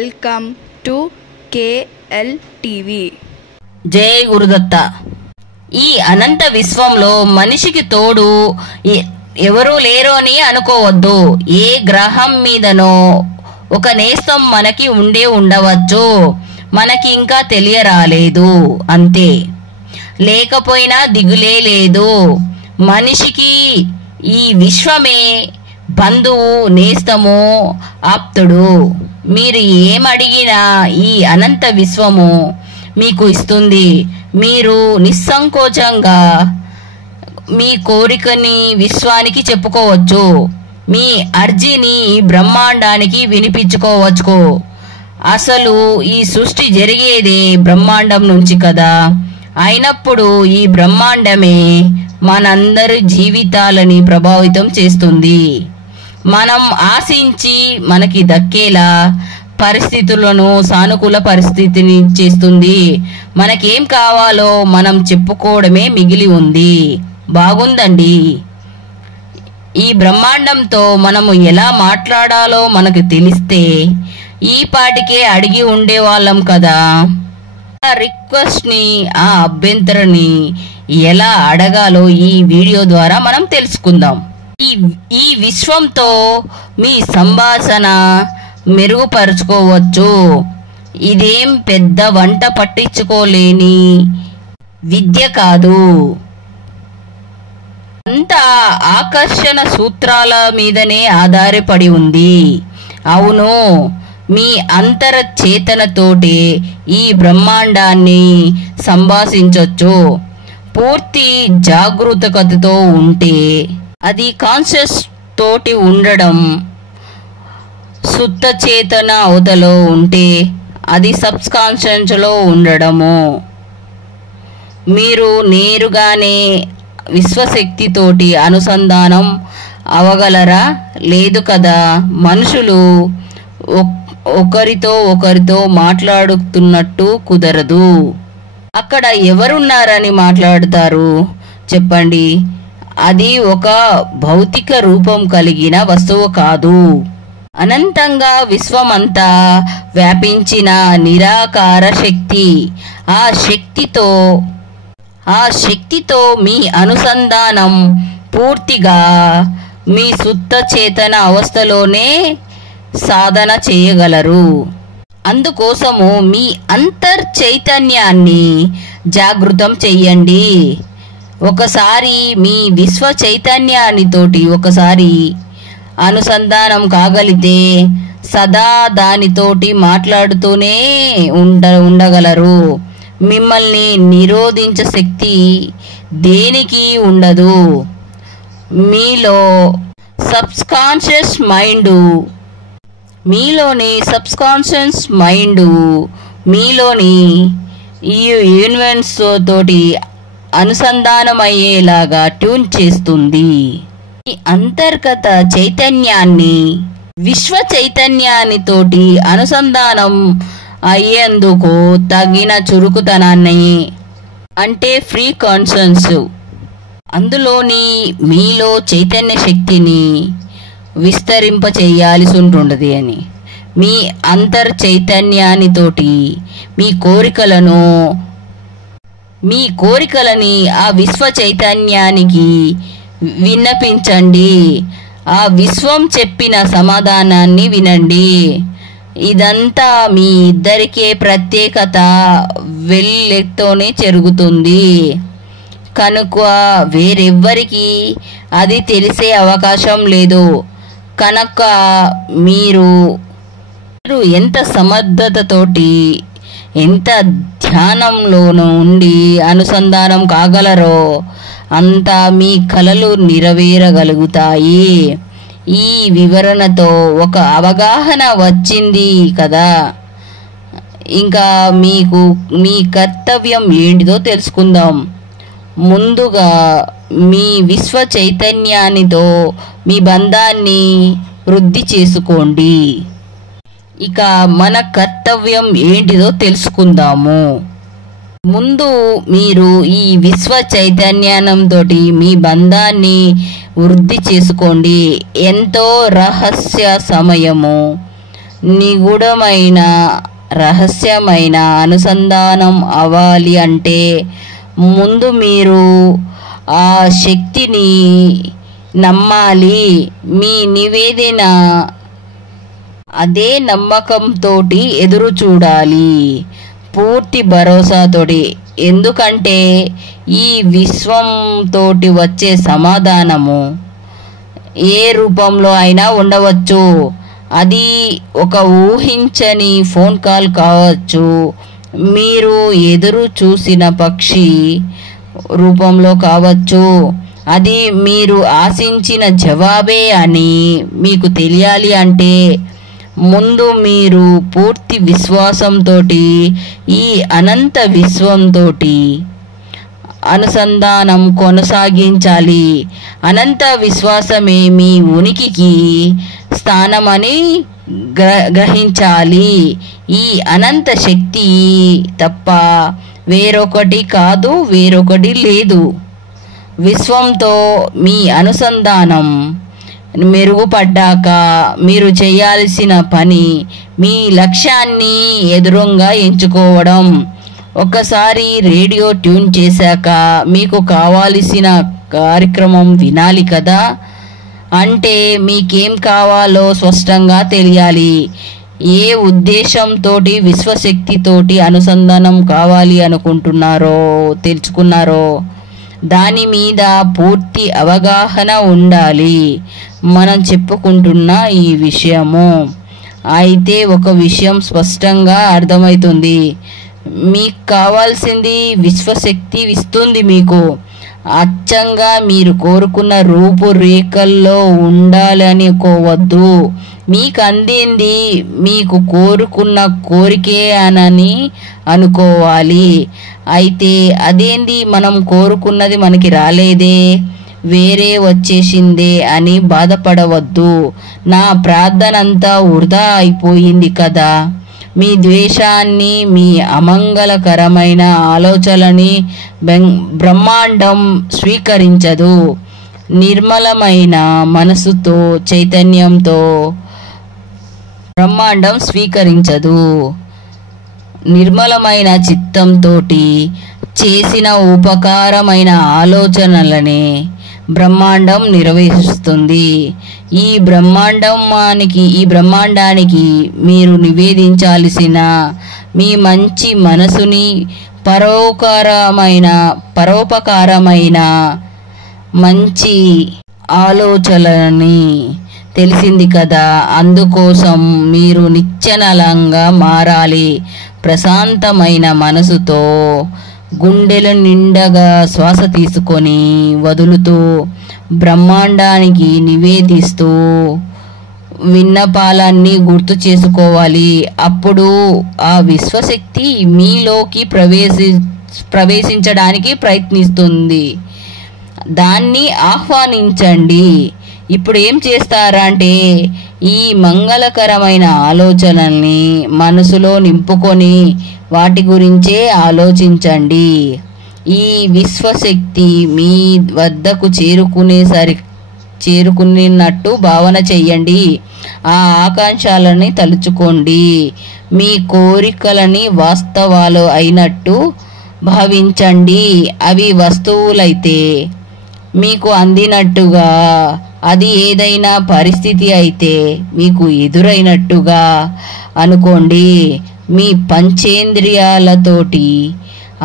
Welcome to KL TV. జై గురుదత్త. ఈ అనంత విశ్వంలో మనిషికి తోడు ఎవరూ లేరు అని అనుకోవద్దు. ఏ గ్రహం మీదనో ఒక నేస్తం మనకి ఉండవచ్చు, మనకి ఇంకా తెలియరాలేదు అంతే. లేకపోయినా దిగులే లేదు. మనిషికి ఈ విశ్వమే బంధువు, నేస్తము, ఆప్తుడు. మీరు ఏమడిగినా ఈ అనంత విశ్వము మీకు ఇస్తుంది. మీరు నిస్సంకోచంగా మీ కోరికని విశ్వానికి చెప్పుకోవచ్చు. మీ అర్జీని బ్రహ్మాండానికి వినిపించుకోవచ్చు. అసలు ఈ సృష్టి జరిగేదే బ్రహ్మాండం నుంచి కదా. అయినప్పుడు ఈ బ్రహ్మాండమే మనందరి జీవితాలని ప్రభావితం చేస్తుంది. మనం ఆశించి మనకి దక్కేలా పరిస్థితులను సానుకూల పరిస్థితిని చేస్తుంది. మనకేం కావాలో మనం చెప్పుకోవడమే మిగిలి ఉంది. బాగుందండి. ఈ బ్రహ్మాండంతో మనము ఎలా మాట్లాడాలో మనకు తెలిస్తే ఈ పాటికే అడిగి ఉండేవాళ్ళం కదా. ఆ రిక్వెస్ట్ని, ఆ అభ్యంతరాన్ని ఎలా అడగాలో ఈ వీడియో ద్వారా మనం తెలుసుకుందాం. ఈ విశ్వంతో మీ సంభాషణ మెరుగుపరుచుకోవచ్చు. ఇదేం పెద్ద వంట పట్టించుకోలేని విద్య కాదు. అంతా ఆకర్షణ సూత్రాల మీదనే ఆధారపడి ఉంది. అవును, మీ అంతర చేతనతోటి ఈ బ్రహ్మాండాన్ని సంభాషించవచ్చు. పూర్తి జాగృతకతతో ఉంటే అది కాన్షియస్ తోటి ఉండడం, శుద్ధ చేతన అవతలో ఉంటే అది సబ్కాన్షియస్లో ఉండడము. మీరు నేరుగానే విశ్వశక్తితోటి అనుసంధానం అవగలరా? లేదు కదా. మనుషులు ఒకరితో మాట్లాడుతున్నట్టు కుదరదు. అక్కడ ఎవరున్నారని మాట్లాడుతారు చెప్పండి. అది ఒక భౌతిక రూపం కలిగిన వస్తువు కాదు. అనంతంగా విశ్వమంతా వ్యాపించిన నిరాకార శక్తి. ఆ శక్తితో మీ అనుసంధానం పూర్తిగా మీ శుద్ధ చేతన అవస్థలోనే సాధన చేయగలరు. అందుకోసము మీ అంతర్ చైతన్యాన్ని జాగృతం చెయ్యండి. ఒకసారి మీ విశ్వ చైతన్యానితోటి ఒకసారి అనుసంధానం కాగలిగితే సదా దానితోటి మాట్లాడుతూనే ఉండగలరు. మిమ్మల్ని నిరోధించే శక్తి దేనికి ఉండదు. మీలోని సబ్కాన్షియస్ మైండ్ మీలోని ఈ యూనివర్స్ తోటి అనుసంధానమయ్యేలాగా ట్యూన్ చేస్తుంది. ఈ అంతర్గత చైతన్యాన్ని విశ్వ చైతన్యానితోటి అనుసంధానం అయ్యేందుకు తగిన చురుకుతనాన్ని, అంటే ఫ్రీ కాన్షియస్, అందులోని మీలో చైతన్య శక్తిని విస్తరింప చేయాల్సి ఉంటుండది అని. మీ అంతర్ చైతన్యానితోటి మీ కోరికలని ఆ విశ్వ చైతన్యానికి విన్నపించండి. ఆ విశ్వం చెప్పిన సమాధానాన్ని వినండి. ఇదంతా మీ ఇద్దరికే ప్రత్యేకత వెళ్ళతోనే జరుగుతుంది కనుక వేరెవ్వరికి అది తెలిసే అవకాశం లేదు. కనుక మీరు ఎంత సమర్థతతోటి, ఎంత ధ్యానంలోనూ ఉండి అనుసంధానం కాగలరో అంతా మీ కలలు నెరవేరగలుగుతాయి. ఈ వివరణతో ఒక అవగాహన వచ్చింది కదా. ఇంకా మీకు మీ కర్తవ్యం ఏంటిదో తెలుసుకుందాం. ముందుగా మీ విశ్వ చైతన్యానితో మీ బంధాన్ని వృద్ధి చేసుకోండి. ఇక మన కర్తవ్యం ఏంటిదో తెలుసుకుందాము. ముందు మీరు ఈ విశ్వ చైతన్యంతో మీ బంధాన్ని వృద్ధి చేసుకోండి. ఎంతో రహస్య సమయము నిగూఢమైన రహస్యమైన అనుసంధానం అవ్వాలి అంటే ముందు మీరు ఆ శక్తిని నమ్మాలి. మీ నివేదన అదే నమ్మకంతోటి ఎదురు చూడాలి, పూర్తి భరోసాతోటి. ఎందుకంటే ఈ విశ్వంతోటి వచ్చే సమాధానము ఏ రూపంలో అయినా ఉండవచ్చు. అది ఒక ఊహించని ఫోన్ కాల్ కావచ్చు, మీరు ఎదురు చూసిన పక్షి రూపంలో కావచ్చు. అది మీరు ఆశించిన జవాబే అని మీకు తెలియాలి అంటే ముందు మీరు పూర్తి విశ్వాసంతో ఈ అనంత విశ్వంతో అనుసంధానం కొనసాగించాలి. అనంత విశ్వాసమే మీ ఉనికికి స్థానమని గ్రహించాలి. ఈ అనంత శక్తి తప్ప వేరొకటి కాదు, వేరొకటి లేదు. విశ్వంతో మీ అనుసంధానం మెరుగుపడ్డాక మీరు చేయాల్సిన పని మీ లక్ష్యాన్ని ఎదురుగా ఎంచుకోవడం. ఒకసారి రేడియో ట్యూన్ చేశాక మీకు కావాల్సిన కార్యక్రమం వినాలి కదా. అంటే మీకేం కావాలో స్పష్టంగా తెలియాలి. ఏ ఉద్దేశంతో విశ్వశక్తితోటి అనుసంధానం కావాలి అనుకుంటున్నారో తెలుసుకున్నారో దాని మీద పూర్తి అవగాహన ఉండాలి. మనం చెప్పుకుంటున్న ఈ విషయము అయితే ఒక విషయం స్పష్టంగా అర్థమవుతుంది. మీకు కావాల్సింది విశ్వశక్తి ఇస్తుంది. మీకు అచ్చంగా మీరు కోరుకున్న రూపురేఖల్లో ఉండాలనుకోవద్దు. మీకు అందింది మీకు కోరుకున్న కోరికే అని అనుకోవాలి. అయితే అదేంది, మనం కోరుకున్నది మనకి రాలేదే, వేరే వచ్చేసిందే అని బాధపడవద్దు. నా ప్రార్థనంతా వృధా అయిపోయింది కదా. మీ ద్వేషాన్ని, మీ అమంగళకరమైన ఆలోచనని బ్రహ్మాండం స్వీకరించదు. నిర్మలమైన మనసుతో, చైతన్యంతో బ్రహ్మాండం స్వీకరించదు. నిర్మలమైన చిత్తంతో చేసిన ఉపకారమైన ఆలోచనలనే బ్రహ్మాండం నిర్వహిస్తుంది. ఈ బ్రహ్మాండానికి మీరు నివేదించాల్సిన మీ మంచి మనసుని, పరోపకారమైన మంచి ఆలోచనలని తెలిసింది కదా. అందుకోసం మీరు నిశ్చలంగా మారాలి. ప్రశాంతమైన మనసుతో గుండెల నిండగా శ్వాస తీసుకొని వదులుతూ బ్రహ్మాండానికి నివేదిస్తూ విన్నపాలన్నీ గుర్తు చేసుకోవాలి. అప్పుడు ఆ విశ్వశక్తి మీలోకి ప్రవేశించడానికి ప్రయత్నిస్తుంది. దాన్ని ఆహ్వానించండి. ఇప్పుడు ఏం చేస్తారంటే ఈ మంగళకరమైన ఆలోచనల్ని మనసులో నింపుకొని వాటి గురించే ఆలోచించండి. ఈ విశ్వశక్తి మీ వద్దకు చేరుకున్నట్టు భావన చెయ్యండి. ఆ ఆకాంక్షలని తలుచుకోండి. మీ కోరికలని వాస్తవాలు అయినట్టు భావించండి. అవి వస్తువులైతే మీకు అందినట్టుగా, అది ఏదైనా పరిస్థితి అయితే మీకు ఎదురైనట్టుగా అనుకోండి. మీ పంచేంద్రియాలతోటి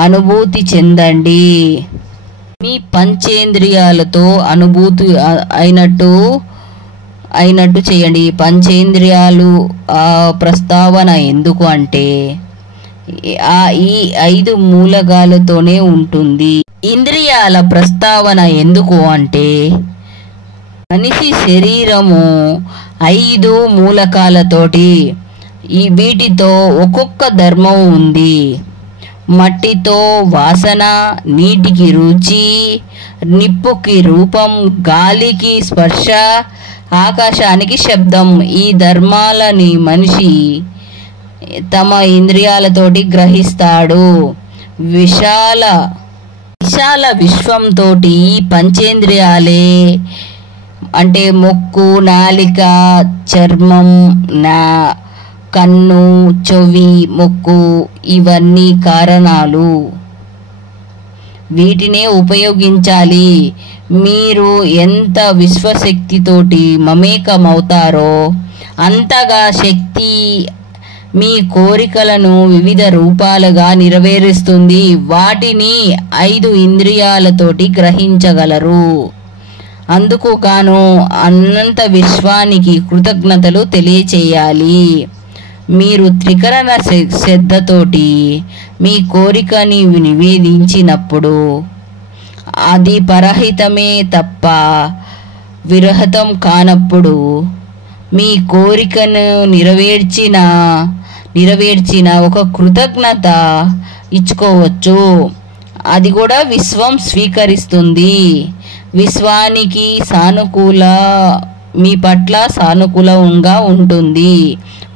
అనుభూతి చెందండి. మీ పంచేంద్రియాలతో అనుభూతి అయినట్టు చేయండి. పంచేంద్రియాలు ప్రస్తావన ఎందుకు అంటే ఈ 5 మూలకాలతోనే ఉంటుంది. ఇంద్రియాల ప్రస్తావన ఎందుకు అంటే మనిషి శరీరము 5 మూలకాలతోటి, వీటితో ఒక్కొక్క ధర్మం ఉంది. మట్టితో వాసన, నీటికి రుచి, నిప్పుకి రూపం, గాలికి స్పర్శ, ఆకాశానికి శబ్దం. ఈ ధర్మాలని మనిషి తమ ఇంద్రియాలతోటి గ్రహిస్తాడు. విశాల విశ్వంతో పంచేంద్రియాలే అంటే ముక్కు, నాలిక, చర్మం, కన్ను, చెవి, ముక్కు ఇవన్నీ కారణాలు. వీటినే ఉపయోగించాలి. మీరు ఎంత విశ్వశక్తితోటి మమేకమవుతారో అంతగా శక్తి మీ కోరికలను వివిధ రూపాలుగా నెరవేరుస్తుంది. వాటిని 5 ఇంద్రియాలతోటి గ్రహించగలరు. అందుకు గాను అనంత విశ్వానికి కృతజ్ఞతలు తెలియచేయాలి. మీరు త్రికరణ శ్రద్ధతోటి మీ కోరికని నివేదించినప్పుడు అది పరహితమే తప్ప విరహితం కానప్పుడు మీ కోరికను నెరవేర్చిన ఒక కృతజ్ఞత ఇచ్చుకోవచ్చు. అది కూడా విశ్వం స్వీకరిస్తుంది. విశ్వానికి మీ పట్ల సానుకూలంగా ఉంటుంది.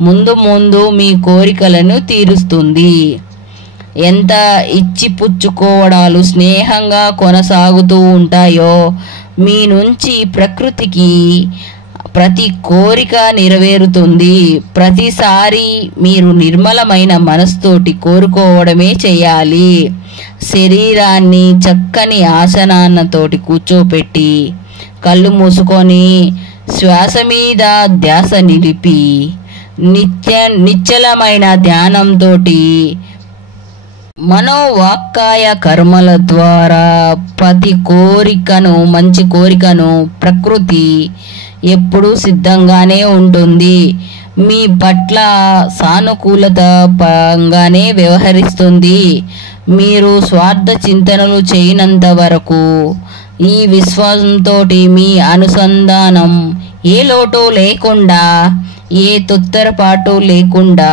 ముందు మీ కోరికలను తీరుస్తుంది. ఎంత ఇచ్చిపుచ్చుకోవడాలు స్నేహంగా కొనసాగుతూ ఉంటాయో మీ నుంచి ప్రకృతికి ప్రతి కోరిక నెరవేరుతుంది. ప్రతిసారి మీరు నిర్మలమైన మనసుతోటి కోరుకోవడమే చేయాలి. శరీరాన్ని చక్కని ఆసనాన్నతోటి కూర్చోపెట్టి కళ్ళు మూసుకొని శ్వాస మీద ధ్యాస నిలిపి నిశ్చలమైన ధ్యానంతో మనోవాక్కాయ కర్మల ద్వారా ప్రతి మంచి కోరికను ప్రకృతి ఎప్పుడూ సిద్ధంగానే ఉంటుంది. మీ పట్ల సానుకూలత పరంగానే వ్యవహరిస్తుంది. మీరు స్వార్థ చింతనలు చేయనంత వరకు ఈ విశ్వంతో మీ అనుసంధానం ఏ లోటు లేకుండా ఏ తొత్తరపాటు లేకుండా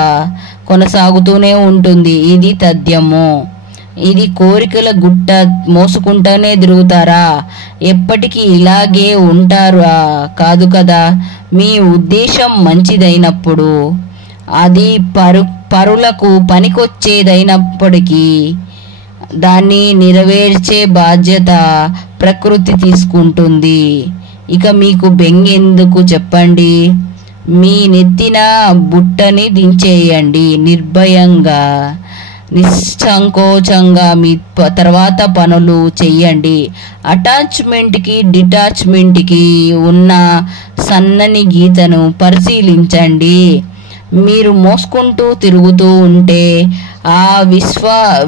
కొనసాగుతూనే ఉంటుంది. ఇది తథ్యము. ఇది కోరికల గుట్ట మోసుకుంటూనే తిరుగుతారా? ఎప్పటికీ ఇలాగే ఉంటారా? కాదు కదా. మీ ఉద్దేశం మంచిదైనప్పుడు అది పరులకు పనికొచ్చేదైనప్పటికీ దాన్ని నెరవేర్చే బాధ్యత ప్రకృతి తీసుకుంటుంది. ఇక మీకు బెంగెందుకు చెప్పండి. మీ నెత్తిన బుట్టని దించేయండి. నిర్భయంగా నిస్సంకోచంగా మీ తర్వాత పనులు చెయ్యండి. అటాచ్మెంట్కి డిటాచ్మెంట్కి ఉన్న సన్నని గీతను పరిశీలించండి. మీరు మోసుకుంటూ తిరుగుతూ ఉంటే ఆ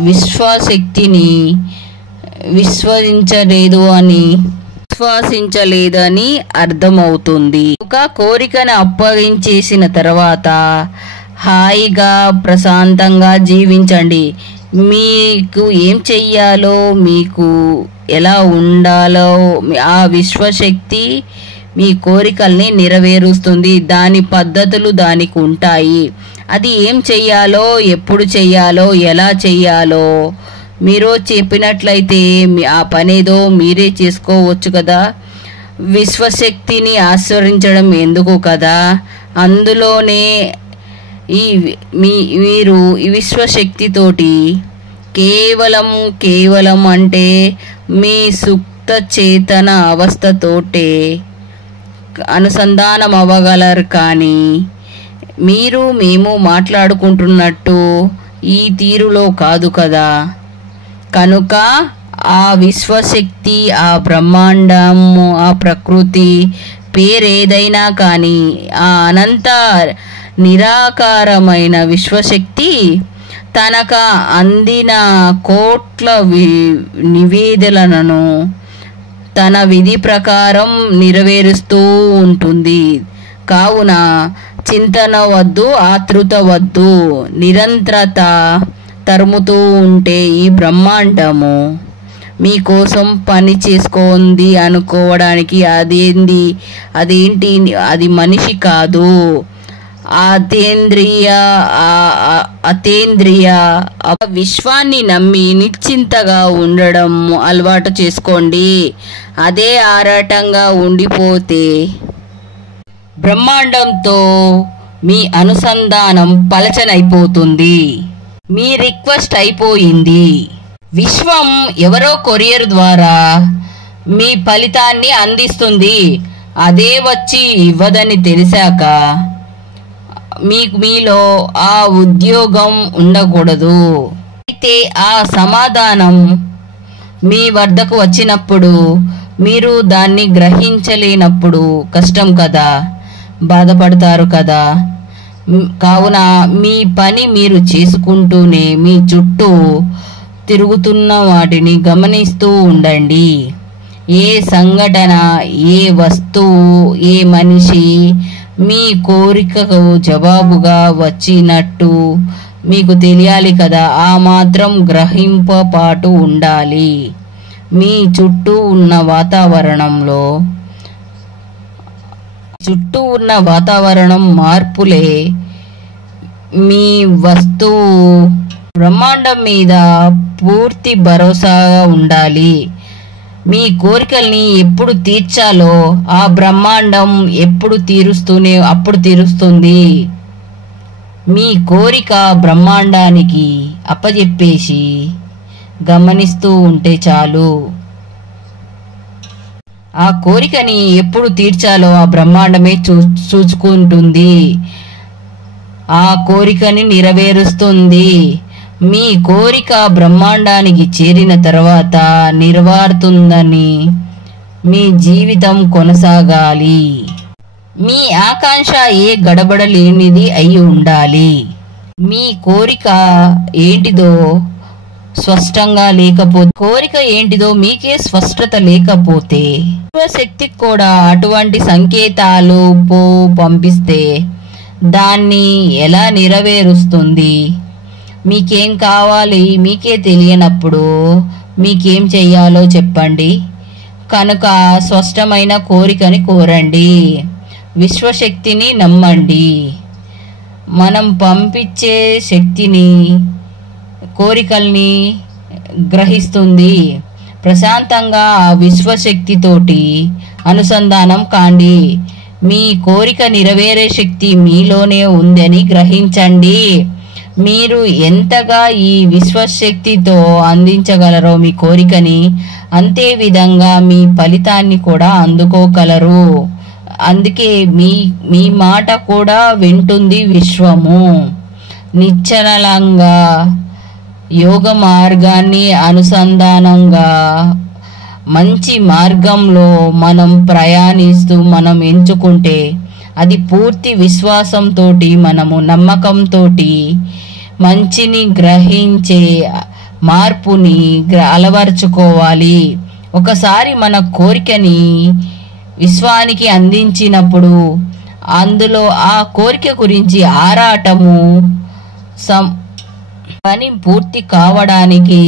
విశ్వశక్తిని విశ్వసించలేదని అర్థమవుతుంది. ఒక కోరికను అప్పగించేసిన తర్వాత హాయిగా ప్రశాంతంగా జీవించండి. మీకు ఏం చెయ్యాలో, మీకు ఎలా ఉండాలో ఆ విశ్వశక్తి మీ కోరికల్ని నెరవేరుస్తుంది. దాని పద్ధతులు దానికి ఉంటాయి. అది ఏం చెయ్యాలో, ఎప్పుడు చెయ్యాలో, ఎలా చెయ్యాలో మీరు చెప్పినట్లయితే ఆ పనేదో మీరే చేసుకోవచ్చు కదా. విశ్వశక్తిని ఆశ్రయించడం ఎందుకు కదా. అందులోనే మీరు ఈ విశ్వశక్తితోటి కేవలం అంటే మీ సుప్త చేతన అవస్థతోటే అనుసంధానం అవ్వగలరు. కానీ మేము మాట్లాడుకుంటున్నట్టు ఈ తీరులో కాదు కదా. కనుక ఆ విశ్వశక్తి, ఆ బ్రహ్మాండం, ఆ ప్రకృతి పేరేదైనా కానీ ఆ అనంత నిరాకారమైన విశ్వశక్తి తనక అందిన కోట్ల నివేదనలను తన విధి ప్రకారం నెరవేరుస్తూ ఉంటుంది. కావున చింతన వద్దు, ఆతృత వద్దు. నిరంతరత తరుముతూ ఉంటే ఈ బ్రహ్మాండము మీకోసం పని చేసుకోంది అనుకోవడానికి అదేంటి అది మనిషి కాదు. అతేంద్రియ విశ్వాన్ని నమ్మి నిశ్చింతగా ఉండడం అలవాటు చేసుకోండి. అదే ఆరాటంగా ఉండిపోతే బ్రహ్మాండంతో మీ అనుసంధానం పలచనైపోతుంది. మీ రిక్వెస్ట్ అయిపోయింది. విశ్వం ఎవరో కొరియర్ ద్వారా మీ ఫలితాన్ని అందిస్తుంది. అదే వచ్చి ఇవ్వదని తెలిసాక మీలో ఆ ఉద్యోగం ఉండకూడదు. అయితే ఆ సమాధానం మీ వద్దకు వచ్చినప్పుడు మీరు దాన్ని గ్రహించలేనప్పుడు కష్టం కదా, బాధపడతారు కదా. కావున మీ పని మీరు చేసుకుంటూనే మీ చుట్టూ తిరుగుతున్న వాటిని గమనిస్తూ ఉండండి. ఏ సంఘటన, ఏ వస్తువు, ఏ మనిషి మీ కోరికకు జవాబుగా వచ్చినట్టు మీకు తెలియాలి కదా. ఆ మాత్రం గ్రహింపపాటు ఉండాలి. మీ చుట్టూ ఉన్న వాతావరణం మార్పులే మీ వస్తువు. బ్రహ్మాండం మీద పూర్తి భరోసాగా ఉండాలి. మీ కోరికల్ని ఎప్పుడు తీర్చాలో ఆ బ్రహ్మాండం అప్పుడు తీరుస్తుంది. మీ కోరిక బ్రహ్మాండానికి అప్పజెప్పేసి గమనిస్తూ ఉంటే చాలు. ఆ కోరికని ఎప్పుడు తీర్చాలో ఆ బ్రహ్మాండమే చూసుకుంటుంది. ఆ కోరికని నెరవేరుస్తుంది. మీ కోరిక బ్రహ్మాండానికి చేరిన తర్వాత నెరవేరుతుందని మీ జీవితం కొనసాగాలి. మీ ఆకాంక్ష ఏ గడబడ లేనిది అయి ఉండాలి. మీ కోరిక ఏంటిదో మీకే స్పష్టత లేకపోతే శక్తికి కూడా అటువంటి సంకేతాలు పంపిస్తే దాన్ని ఎలా నెరవేరుస్తుంది? మీకేం కావాలి మీకే తెలియనప్పుడు మీకేం చెయ్యాలో చెప్పండి. కనుక స్పష్టమైన కోరికని కోరండి. విశ్వశక్తిని నమ్మండి. మనం పంపించే శక్తిని కోరికల్ని గ్రహిస్తుంది. ప్రశాంతంగా ఆ విశ్వశక్తితోటి అనుసంధానం కాండి. మీ కోరిక నెరవేరే శక్తి మీలోనే ఉందని గ్రహించండి. మీరు ఎంతగా ఈ విశ్వశక్తితో అందించగలరో మీ కోరికని, అంతే విధంగా మీ ఫలితాన్ని కూడా అందుకోగలరు. అందుకే మీ మాట కూడా వింటుంది విశ్వము. నిశ్చలంగా యోగ మార్గాన్ని అనుసంధానంగా మంచి మార్గంలో మనం ప్రయాణిస్తూ మనం ఎంచుకుంటే అది పూర్తి విశ్వాసంతో నమ్మకంతో మంచిని గ్రహించే మార్పుని అలవర్చుకోవాలి. ఒకసారి మన కోరికని విశ్వానికి అందించినప్పుడు అందులో ఆ కోరిక గురించి ఆరాటము పని పూర్తి కావడానికి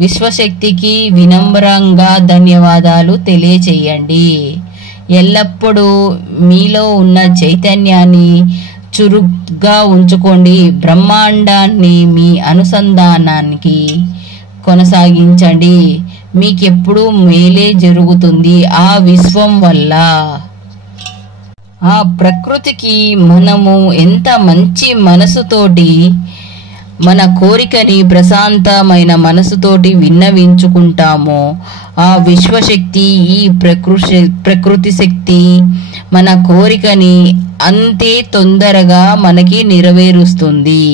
విశ్వశక్తికి వినమ్రంగా ధన్యవాదాలు తెలియచేయండి. ఎల్లప్పుడూ మీలో ఉన్న చైతన్యాన్ని చురుగ్గా ఉంచుకోండి. బ్రహ్మాండాన్ని మీ అనుసంధానానికి కొనసాగించండి. మీకెప్పుడు మేలే జరుగుతుంది. ఆ విశ్వం వల్ల ఆ ప్రకృతికి మనము ఎంత మంచి మనసుతోటి మన కోరికని ప్రశాంతమైన మనసుతోటి విన్నవించుకుంటామో ఆ విశ్వశక్తి, ఈ ప్రకృతి శక్తి మన కోరికని అంతే తొందరగా మనకి నెరవేరుస్తుంది.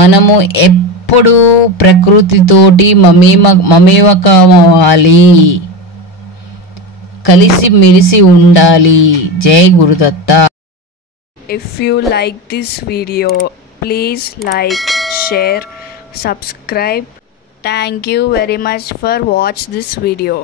మనము ఎప్పుడు ప్రకృతితోటి మమేకమవ్వాలి, కలిసి మెలిసి ఉండాలి. జై Gurudatta. If you like this video, please like, share, subscribe. Thank you very much for watch this video.